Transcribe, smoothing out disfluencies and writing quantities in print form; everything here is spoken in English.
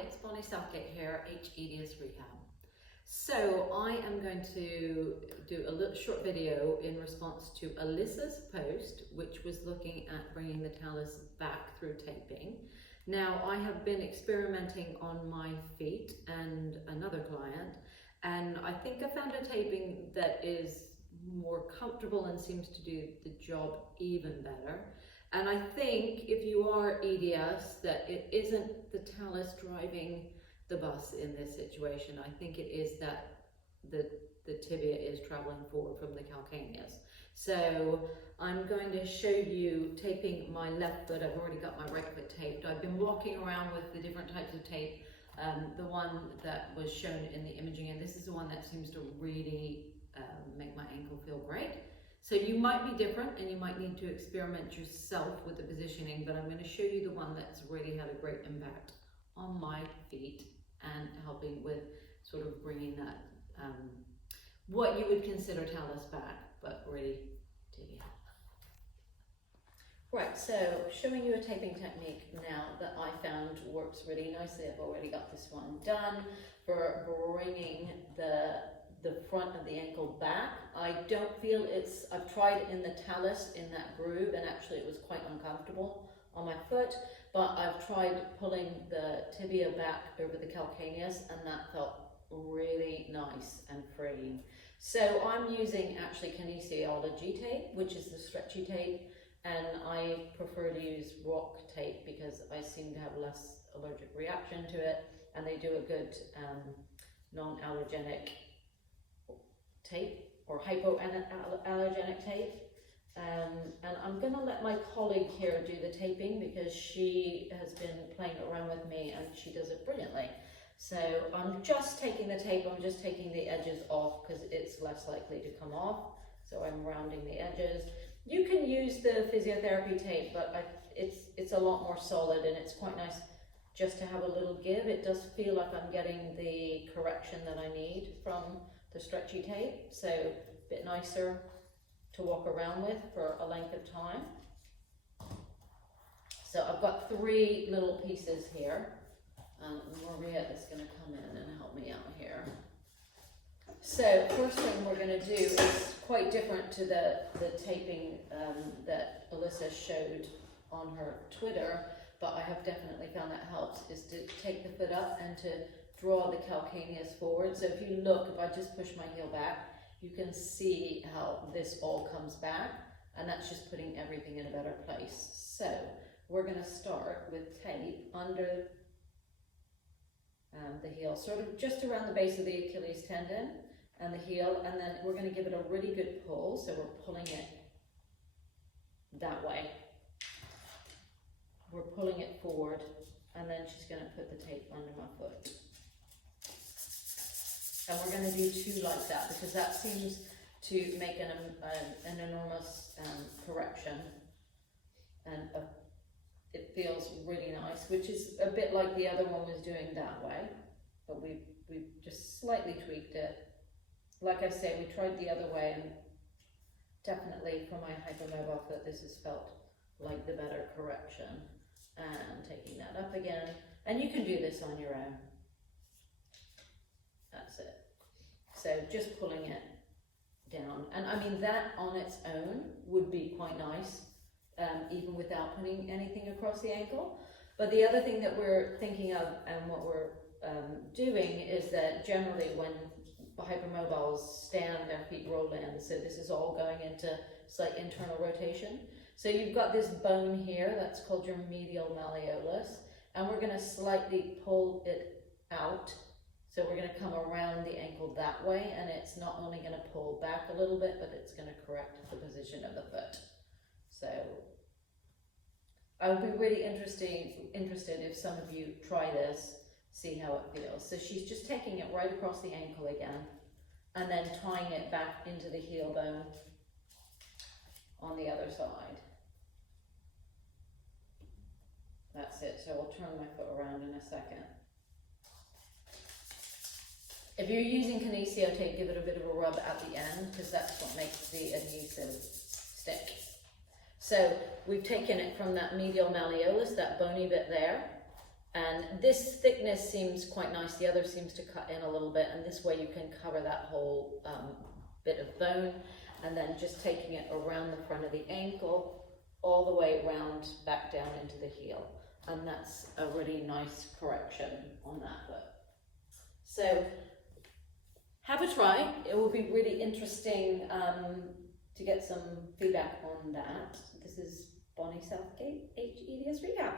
it's Bonnie Southgate here, hEDS Rehab. So I am going to do a little short video in response to Alyssa's post, which was looking at bringing the talus back through taping. Now I have been experimenting on my feet and another client, and I think I found a taping that is more comfortable and seems to do the job even better. And I think if you are EDS, that it isn't the talus driving the bus in this situation. I think it is that the tibia is traveling forward from the calcaneus. So I'm going to show you taping my left foot. I've already got my right foot taped. I've been walking around with the different types of tape. The one that was shown in the imaging, and this is the one that seems to really make my ankle feel great. So you might be different and you might need to experiment yourself with the positioning, but I'm going to show you the one that's really had a great impact on my feet and helping with sort of bringing that, what you would consider talus back, but really tibia. Right, so showing you a taping technique now that I found works really nicely. I've already got this one done for bringing the front of the ankle back. I don't feel I've tried in the talus in that groove, and actually it was quite uncomfortable on my foot, but I've tried pulling the tibia back over the calcaneus, and that felt really nice and freeing. So I'm using actually kinesiology tape, which is the stretchy tape, and I prefer to use rock tape because I seem to have less allergic reaction to it, and they do a good non-allergenic tape or hypoallergenic tape. And I'm going to let my colleague here do the taping because she has been playing around with me and she does it brilliantly. So I'm just taking the tape, I'm just taking the edges off because it's less likely to come off. So I'm rounding the edges. You can use the physiotherapy tape, but it's a lot more solid, and it's quite nice just to have a little give. It does feel like I'm getting the correction that I need from the stretchy tape, so a bit nicer to walk around with for a length of time. So I've got 3 little pieces here. Maria is going to come in and help me out here. So first thing we're going to do is quite different to the taping that Alyssa showed on her Twitter, but I have definitely found that helps, is to take the foot up and to draw the calcaneus forward. So if you look, if I just push my heel back, you can see how this all comes back, and that's just putting everything in a better place. So we're going to start with tape under the heel, sort of just around the base of the Achilles tendon and the heel, and then we're going to give it a really good pull. So we're pulling it that way. We're pulling it forward, and then she's going to put the tape under my foot. And we're going to do 2 like that because that seems to make an enormous correction, and it feels really nice, which is a bit like the other one was doing that way, but we've just slightly tweaked it. Like I say, we tried the other way, and definitely for my hypermobile foot, this has felt like the better correction. And taking that up again, and you can do this on your own. That's it. So just pulling it down, and I mean that on its own would be quite nice, even without putting anything across the ankle. But the other thing that we're thinking of and what we're doing is that generally when hypermobiles stand, their feet roll in. So this is all going into slight internal rotation. So you've got this bone here that's called your medial malleolus, and we're going to slightly pull it out. So we're going to come around the ankle that way, and it's not only going to pull back a little bit, but it's going to correct the position of the foot. So I would be really interested if some of you try this, see how it feels. So she's just taking it right across the ankle again, and then tying it back into the heel bone on the other side. That's it. So I'll turn my foot around in a second. If you're using kinesio tape, give it a bit of a rub at the end because that's what makes the adhesive stick. So we've taken it from that medial malleolus, that bony bit there, And this thickness seems quite nice. The other seems to cut in a little bit, and this way you can cover that whole bit of bone. And then just taking it around the front of the ankle, all the way around back down into the heel. And that's a really nice correction on that foot. So have a try. It will be really interesting to get some feedback on that. This is Bonnie Southgate, hEDS Rehab.